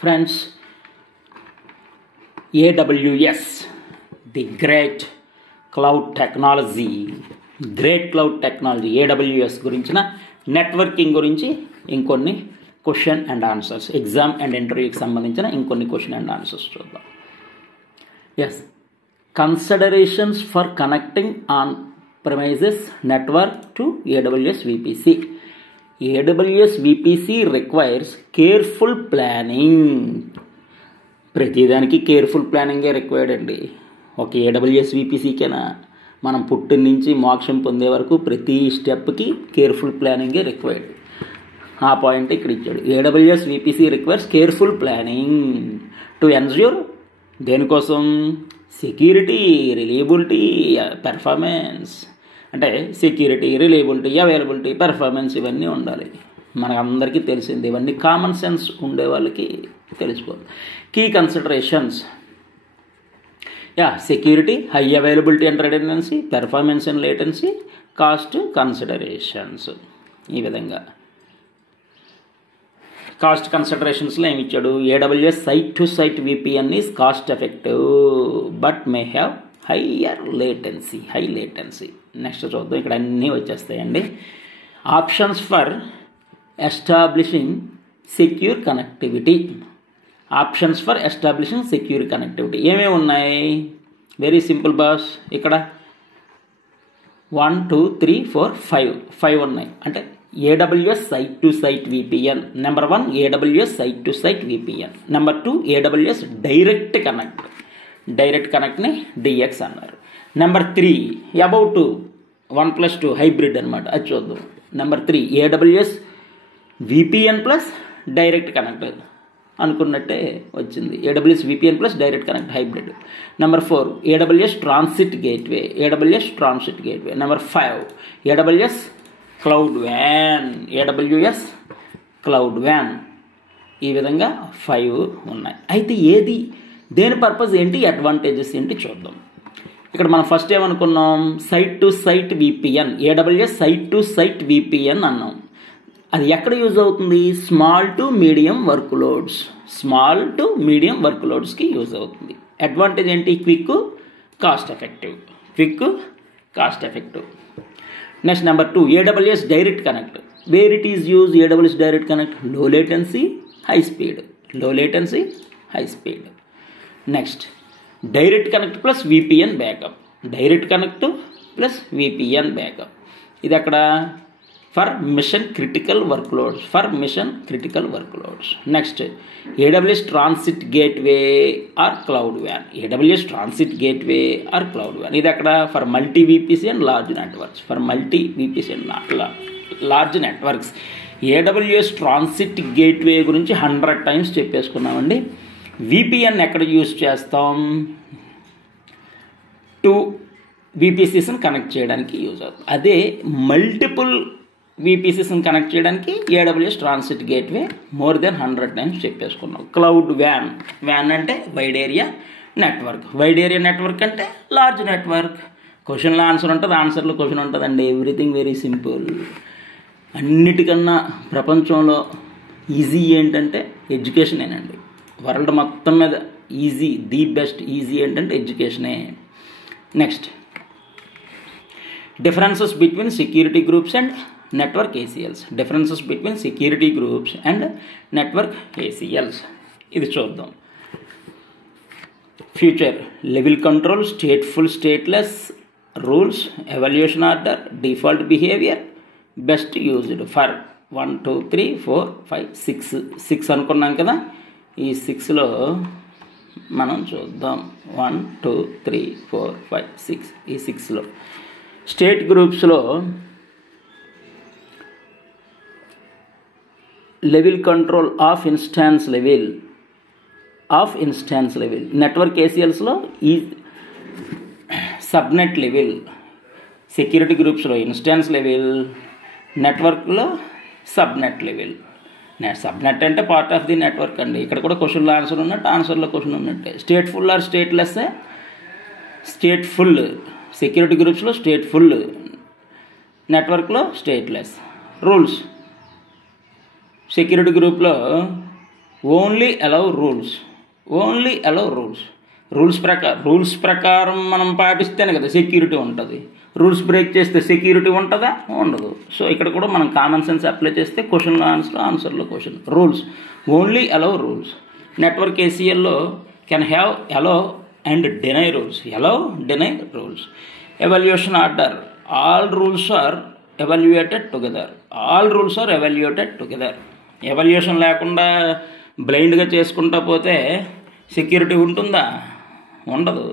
Friends, AWS, the great cloud technology, AWS గురించిన networking గురించి ఇంకొన్ని question and answers, exam and ఇంటర్వ్యూకి సంబంధించిన ఇంకొన్ని క్వశ్చన్ అండ్ ఆన్సర్స్ చూద్దాం. Yes, considerations for connecting on premises network to AWS VPC. AWS VPC requires careful planning. ప్రతిదానికి careful ప్లానింగే required అండి. ఒక AWS VPCకైనా మనం పుట్టిన నుంచి మోక్షం పొందే వరకు ప్రతి స్టెప్కి కేర్ఫుల్ ప్లానింగే రిక్వైర్డ్. ఆ పాయింట్ ఇక్కడ ఇచ్చాడు. AWS VPC requires careful planning to ensure దేనికోసం? Security, reliability, performance. అంటే సెక్యూరిటీ, రిలయబిలిటీ, అవైలబిలిటీ, పెర్ఫార్మెన్స్ ఇవన్నీ ఉండాలి. మనకు అందరికీ తెలిసింది, ఇవన్నీ కామన్ సెన్స్ ఉండే వాళ్ళకి తెలిసిపోతుంది. Key considerations, security, high availability and redundancy, performance and latency, cost considerations. ఈ విధంగా కాస్ట్ కన్సిడరేషన్స్లో ఏమి ఇచ్చాడు? AWS site to site VPN is cost effective but may have higher latency. Next చూద్దాం, ఇక్కడ అన్నీ వచ్చేస్తాయండి. Options for establishing secure connectivity. ఏమేమి ఉన్నాయి? Very simple boss. ఇక్కడ 1 2 3 4 5 ఉన్నాయి. అంటే AWS site to site VPN. Number 1 AWS site to site VPN. Number 2 AWS direct కనెక్ట్ని DX అన్నారు. నెంబర్ 3 అబౌట్ 1+2 హైబ్రిడ్ అనమాట, అది చూద్దాం. Number 3 AWS VPN plus direct connect అనుకున్నట్టే వచ్చింది. AWS VPN plus direct connect hybrid. Number 4 AWS transit gateway. Number 5 AWS cloud van. ఈ విధంగా 5 ఉన్నాయి. అయితే దేని పర్పస్ ఏంటి, అడ్వాంటేజెస్ ఏంటి చూద్దాం. ఇక్కడ మనం ఫస్ట్ ఏమనుకున్నాం? Site to site VPN, AWS site to site VPN అన్నాం. అది ఎక్కడ యూజ్ అవుతుంది? స్మాల్ టు మీడియం వర్క్ లోడ్స్కి యూజ్ అవుతుంది. అడ్వాంటేజ్ ఏంటి? Quick cost effective. Next number 2 AWS direct connect. Where it is use AWS direct connect? Low latency high speed. Next direct connect plus VPN backup. ఇది అక్కడ for mission critical workloads. Next AWS transit gateway or cloud వ్యాన్. ఇది అక్కడ for multi VPC and large networks. AWS transit gateway గురించి 100 times చెప్పేసుకున్నామండి. VPN ఎక్కడ use చేస్తాం? 2 VPCస్ని కనెక్ట్ చేయడానికి యూజ్ అవుతుంది. అదే మల్టిపుల్ VPCస్ని కనెక్ట్ చేయడానికి AWS transit gateway more than 100 times చెప్పేసుకున్నాం. క్లౌడ్ వ్యాన్ అంటే వైడ్ ఏరియా నెట్వర్క్ అంటే లార్జ్ నెట్వర్క్. క్వశ్చన్లో ఆన్సర్ ఉంటుంది, ఆన్సర్లో క్వశ్చన్ ఉంటుందండి. Everything very simple. అన్నిటికన్నా ప్రపంచంలో ఈజీ ఏంటంటే ఎడ్యుకేషనేనండి. వరల్డ్ మొత్తం మీద ది బెస్ట్ ఈజీ ఏంటంటే ఎడ్యుకేషనే. Next differences between security groups and network ACLs. ఇది చూద్దాం. Future level control, stateful stateless rules, evaluation order, default behaviour, best used for 1 2 3 4 5 6 అనుకున్నాం కదా. ఈ 6లో మనం చూద్దాం. 1 2 3 4 5 6. ఈ 6లో స్టేట్ గ్రూప్స్లో level control of instance level. Network ACLsలో ఈ సబ్నెట్ లెవెల్. సెక్యూరిటీ గ్రూప్స్లో ఇన్స్టాన్స్ లెవెల్, నెట్వర్క్లో సబ్నెట్ లెవెల్. సబ్నెట్ అంటే పార్ట్ ఆఫ్ ది నెట్వర్క్ అండి. ఇక్కడ కూడా క్వశ్చన్లో ఆన్సర్ ఉన్నట్టు, ఆన్సర్లో క్వశ్చన్ ఉన్నట్టే. Stateful or stateless? Stateful. Security గ్రూప్స్లో స్టేట్ఫుల్, నెట్వర్క్లో స్టేట్లెస్. రూల్స్ సెక్యూరిటీ గ్రూప్లో only allow rules, only allow rules ప్రకారం మనం పాటిస్తేనే కదా సెక్యూరిటీ ఉంటుంది. రూల్స్ బ్రేక్ చేస్తే సెక్యూరిటీ ఉంటుందా? ఉండదు. సో ఇక్కడ కూడా మనం కామన్ సెన్స్ అప్లై చేస్తే క్వశ్చన్లో ఆన్సర్లో question. Rules, only allow rules. Network ఏసీఎల్లో can have allow and deny rules. Allow, deny rules. Evaluation order, all rules are evaluated together. All rules are evaluated together. Evaluation లేకుండా బ్లైండ్గా చేసుకుంటా పోతే security ఉంటుందా? ఉండదు.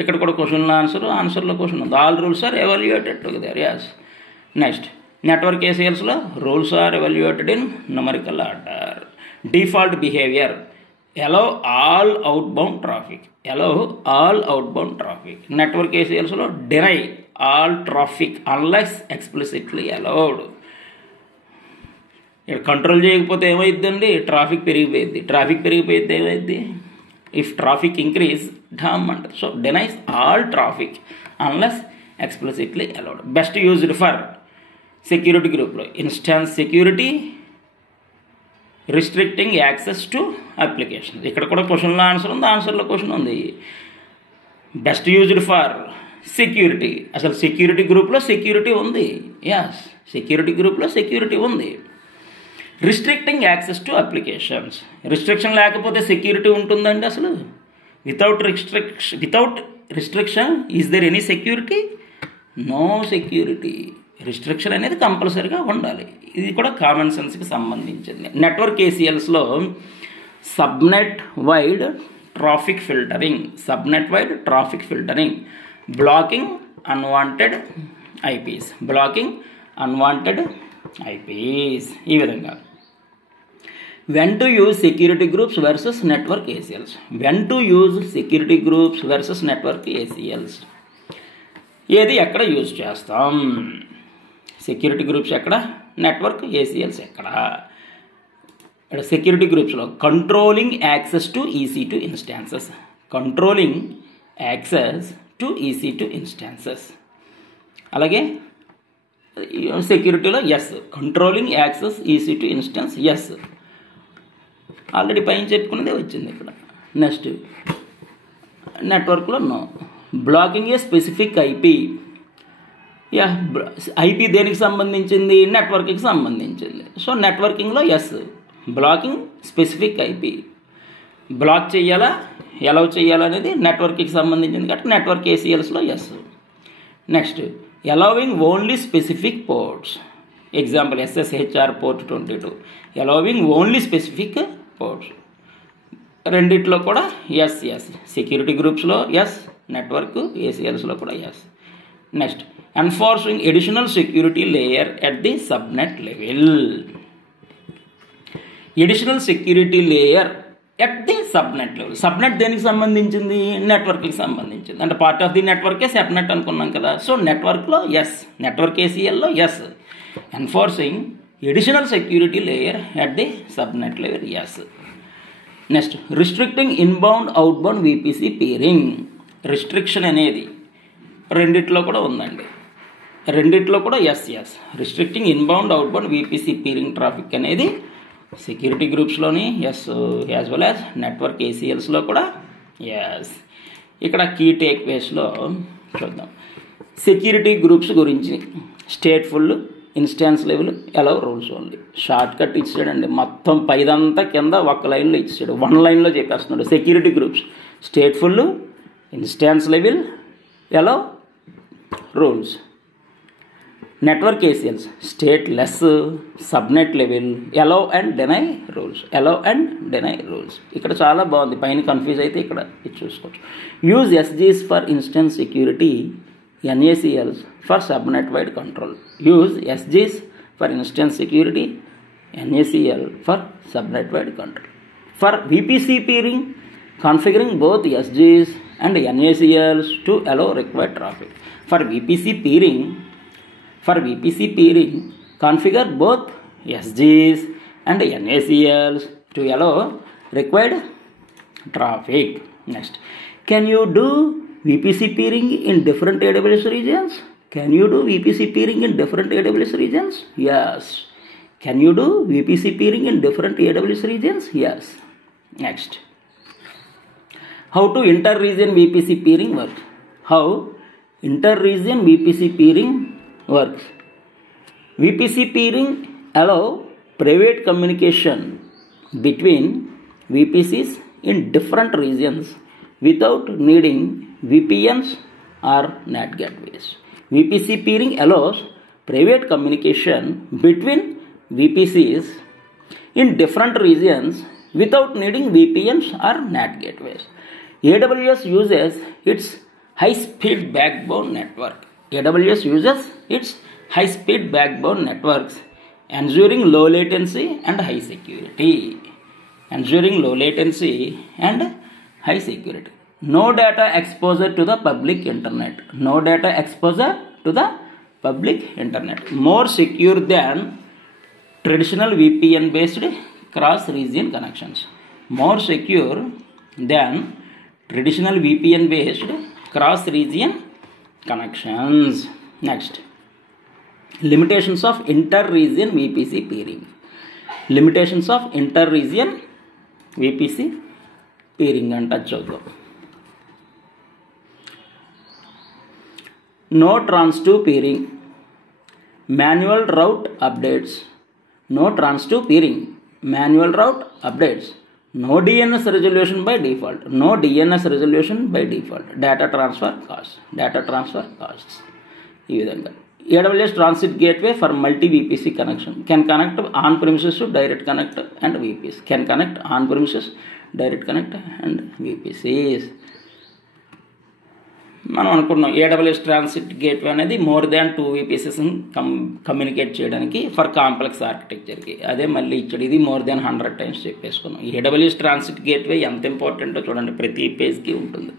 ఇక్కడ కూడా క్వశ్చన్లో ఆన్సర్లో క్వశ్చన్ ఉంది. All rules are evaluated together. Yes. Next, network ఏసీఎల్స్లో rules are evaluated in numerical order. Default behaviour, allow all outbound traffic. Allow all outbound traffic. Network ఏసీఎల్స్లో deny all traffic unless explicitly allowed. ఇక్కడ control చేయకపోతే ఏమైద్దండి? Traffic పెరిగిపోయిద్ది. ఏమైద్ది? If traffic increase ఢమ్ అంటారు. So denies all traffic unless explicitly allowed. Best used for security గ్రూప్లో instance security, restricting access to application. ఇక్కడ కూడా క్వశ్చన్లో ఆన్సర్ ఉంది, ఆన్సర్లో క్వశ్చన్ ఉంది. Best used for security. అసలు సెక్యూరిటీ గ్రూప్లో సెక్యూరిటీ ఉంది. యస్, సెక్యూరిటీ గ్రూప్లో సెక్యూరిటీ ఉంది. Restricting access to applications. Restriction లేకపోతే సెక్యూరిటీ ఉంటుందండి? అసలు without restriction is there any security? No security. Restriction అనేది కంపల్సరీగా ఉండాలి. ఇది కూడా కామన్ సెన్స్కి సంబంధించింది. నెట్వర్క్ ఏసీఎల్స్లో subnet wide traffic filtering, blocking unwanted IPs. ఈ విధంగా when to use security groups versus network ACLs. ఏది ఎక్కడ యూజ్ చేస్తాం? సెక్యూరిటీ గ్రూప్స్ ఎక్కడ, నెట్వర్క్ ఏసీఎల్స్ ఎక్కడ? ఇక్కడ సెక్యూరిటీ గ్రూప్స్లో కంట్రోలింగ్ యాక్సెస్ టు ఇన్స్టాన్సెస్. అలాగే సెక్యూరిటీలో yes, controlling access EC to instance. Yes, already పైన చెప్పుకున్నదే వచ్చింది ఇక్కడ. నెక్స్ట్, నెట్వర్క్లో no. Blocking a specific IP. IP దేనికి సంబంధించింది? నెట్వర్క్కి సంబంధించింది. సో నెట్వర్కింగ్లో yes, blocking specific IP. Block చేయాలా, ఎలా చేయాలా అనేది నెట్వర్క్కి సంబంధించింది కాబట్టి నెట్వర్క్ ఏసీఎల్స్లో yes. Next, allowing only specific ports. Example, SSHR port 22. Allowing only specific ports. రెండిట్లో కూడా ఎస్. సెక్యూరిటీ గ్రూప్స్లో ఎస్, నెట్వర్క్ ఏసీఎల్స్లో కూడా yes. Next, enforcing additional security layer at the subnet level. Additional security layer at the subnet level. Subnet దేనికి సంబంధించింది? నెట్వర్క్కి సంబంధించింది. అంటే పార్ట్ ఆఫ్ ది నెట్వర్కే సబ్నెట్ అనుకున్నాం కదా. సో నెట్వర్క్లో ఎస్, నెట్వర్క్ ఏసీఎల్లో yes. Enforcing additional security layer at the subnet level yes. Next, restricting inbound outbound VPC peering. Restriction అనేది రెండిట్లో కూడా ఉందండి. రెండిట్లో కూడా yes. Restricting inbound outbound VPC peering traffic అనేది సెక్యూరిటీ గ్రూప్స్లోని yes, as well as network ఏసీఎల్స్లో కూడా ఎస్. ఇక్కడ కీ టేక్ వేస్లో చూద్దాం. సెక్యూరిటీ గ్రూప్స్ గురించి stateful, instance level, allow rules only. Short cut ఇచ్చాడండి. మొత్తం పైదంతా కింద ఒక్క లైన్లో ఇచ్చాడు, వన్ లైన్లో చెప్పేస్తున్నాడు. Security groups stateful, instance level, allow rules. Network ACLs stateless, subnet level, allow and deny rules. ఇక్కడ చాలా బాగుంది. పైన కన్ఫ్యూజ్ అయితే ఇక్కడ ఇది చూసుకోవచ్చు. Use ఎస్జీస్ for instance security, NACLs for subnet wide control. Use SGs for instance security, NACL for subnet wide control. For VPC peering, configuring both SGs and NACLs to allow required traffic. For VPC peering, configure both SGs and NACLs to allow required traffic. Next, can you do VPC peering in different AWS regions? Yes. Can you do VPC peering in different AWS regions? Yes. Next. How to inter-region VPC peering works? How inter-region VPC peering works? VPC peering allow private communication between VPCs in different regions without needing VPNs or NAT gateways. VPC peering allows private communication between VPCs in different regions without needing VPNs or NAT gateways. AWS uses its high-speed backbone network. AWS uses its high-speed backbone networks, ensuring low latency and high security. Ensuring low latency and high security. No data exposure to the public internet. No data exposure to the public internet. More secure than traditional VPN based cross region connections. More secure than traditional VPN based cross region connections. Next. Limitations of inter-region VPC peering. Limitations of inter-region VPC peering and touch out. No trans-to peering. Manual route updates. No trans-to peering. Manual route updates. No DNS resolution by default. No DNS resolution by default. Data transfer costs. Data transfer costs. ఈ విధంగా AWS Transit Gateway for multi-VPC connection can connect on-premises to direct connect and VPCs. Can connect on-premises, direct connect and VPCs. మనం అనుకున్నాం AWS Transit Gateway అనేది more than 2 VPCs communicate చేయడానికి for complex ఆర్కిటెక్చర్కి. అదే మళ్ళీ ఇచ్చాడు, ఇది మోర్ దాన్ 100 టైమ్స్ చెప్పేసుకున్నాం. AWS Transit Gateway ఎంత ఇంపార్టెంటో చూడండి, ప్రతి పేజ్కి ఉంటుంది.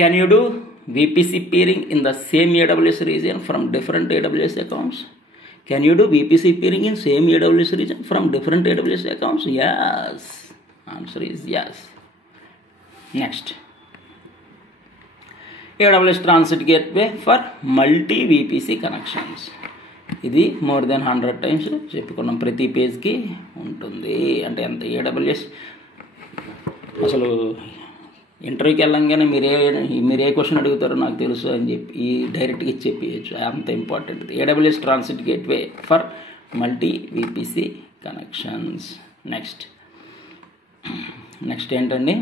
Can you do VPC peering in the same AWS region from different AWS accounts? Can you do VPC peering in same AWS region from different AWS accounts? Yes. Answer is yes. Next. AWS Transit Gateway for multi-VPC connections. ఇది more than 100 times చెప్పుకున్నాం, ప్రతి పేజ్కి ఉంటుంది. అంటే ఎంత AWS అసలు ఇంటర్వ్యూకి వెళ్ళంగానే మీరే క్వశ్చన్ అడుగుతారో నాకు తెలుసు అని చెప్పి డైరెక్ట్గా ఇచ్చి చెప్పేయచ్చు, అంత important. AWS Transit Gateway for multi VPC connections. Next ఏంటండి,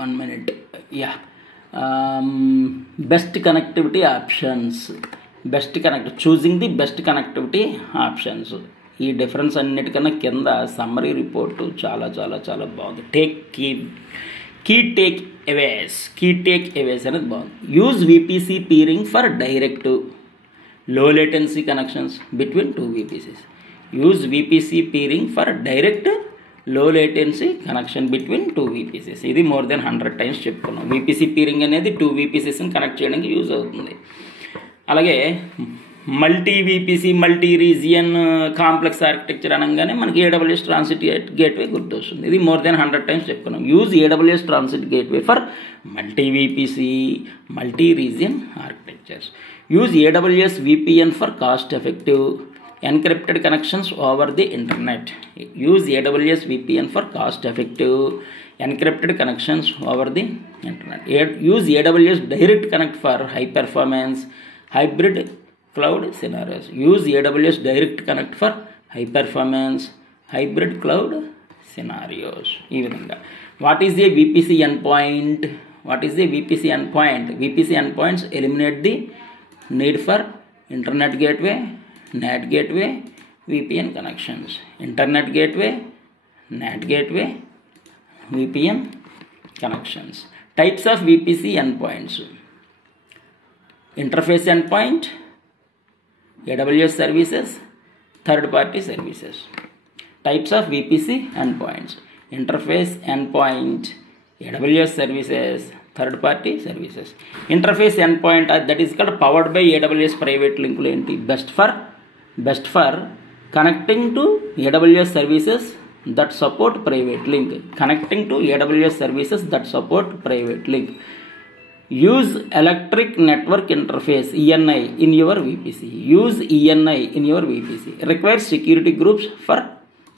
1 minute. Best connectivity options. Choosing the best connectivity options. ఈ డిఫరెన్స్ అన్నిటికన్నా కింద సమ్మరీ రిపోర్టు చాలా చాలా చాలా బాగుంది. కీ టేక్ అవేస్ అనేది బాగుంది. Use VPC peering for direct లో latency connections between 2 VPCs. Use VPC peering for direct లో లేటెన్సీ కనెక్షన్ బిట్వీన్ 2 VPCs. ఇది మోర్ దెన్ 100 టైమ్స్ చెప్పుకున్నాం. VPC peering అనేది 2 VPCsని కనెక్ట్ చేయడానికి యూజ్ అవుతుంది. అలాగే multi VPC multi region complex architecture అనగానే మనకి AWS Transit Gateway గుర్తొస్తుంది. ఇది మోర్ దెన్ 100 టైమ్స్ చెప్పుకున్నాం. Use AWS Transit Gateway for multi VPC multi region architectures. Use AWS VPN for cost effective encrypted connections over the internet. Use AWS VPN for cost effective encrypted connections over the internet. Use AWS Direct Connect for high performance hybrid cloud scenarios. Use AWS Direct Connect for high performance hybrid cloud scenarios. ఈ విధంగా what is a VPC endpoint? VPC endpoints eliminate the need for internet gateway, NAT gateway, VPN connections. Internet gateway, NAT gateway, VPN connections. Types of VPC endpoints. Interface endpoint, AWS services, third-party services. Types of VPC endpoints. Interface endpoint, AWS services, third-party services. Interface endpoint that is called powered by AWS private link. Best for connecting to AWS services that support private link. Connecting to AWS services that support private link. use electric network interface ENI in your VPC. Use ENI in your VPC. Requires security groups for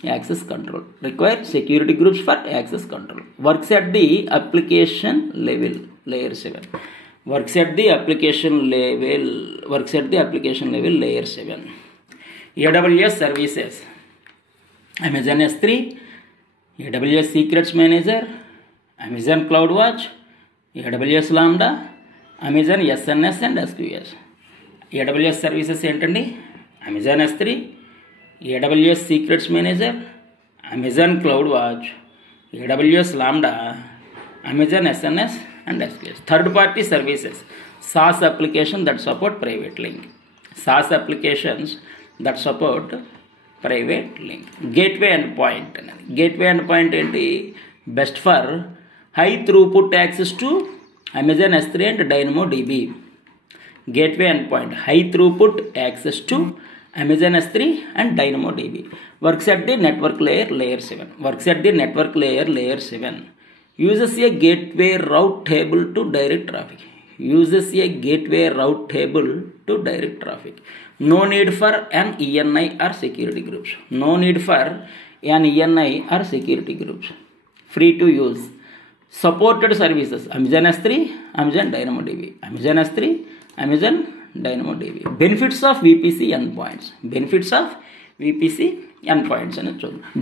access control. Require security groups for access control. Works at the application level, layer 7. Works at the application level. Works at the application level, layer 7. AWS services. Amazon S3, AWS Secrets Manager, Amazon CloudWatch, AWS Lambda, Amazon SNS and SQS. AWS services ఏంటండి? Amazon S3, AWS Secrets Manager, Amazon CloudWatch, AWS Lambda, Amazon SNS and SQS. Third party services, SaaS application that support private link. SaaS applications that support private link. Gateway endpoint. Gateway endpoint ఏంటి? Best for high throughput access to Amazon S3 and DynamoDB. Gateway endpoint, high throughput access to Amazon S3 and DynamoDB. Works at the network layer, layer 7. Works at the network layer, layer 7. Uses a gateway route table to direct traffic. Uses a gateway route table to direct traffic. No need for an ENI or security groups. No need for an ENI or security groups. Free to use. Supported services, Amazon S3, Amazon DynamoDB. Amazon S3, Amazon DynamoDB. Benefits of VPC endpoints. Benefits of VPC endpoints.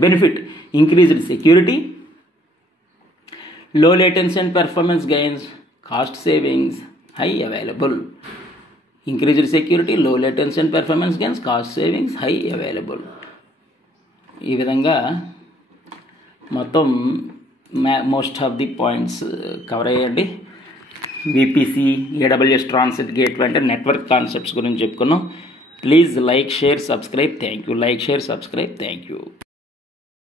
Benefit, increased security, low latency and performance gains, cost savings, high available. Increased security, low latency and performance gains, cost savings, high available. ఈ విధంగా మొత్తం most of the points cover అయ్యండి. VPC, AWS transit gateway అంటే network concepts గురించి చెప్పుకున్నాం. Please like, share, subscribe. Thank you. Like, share, subscribe. Thank you.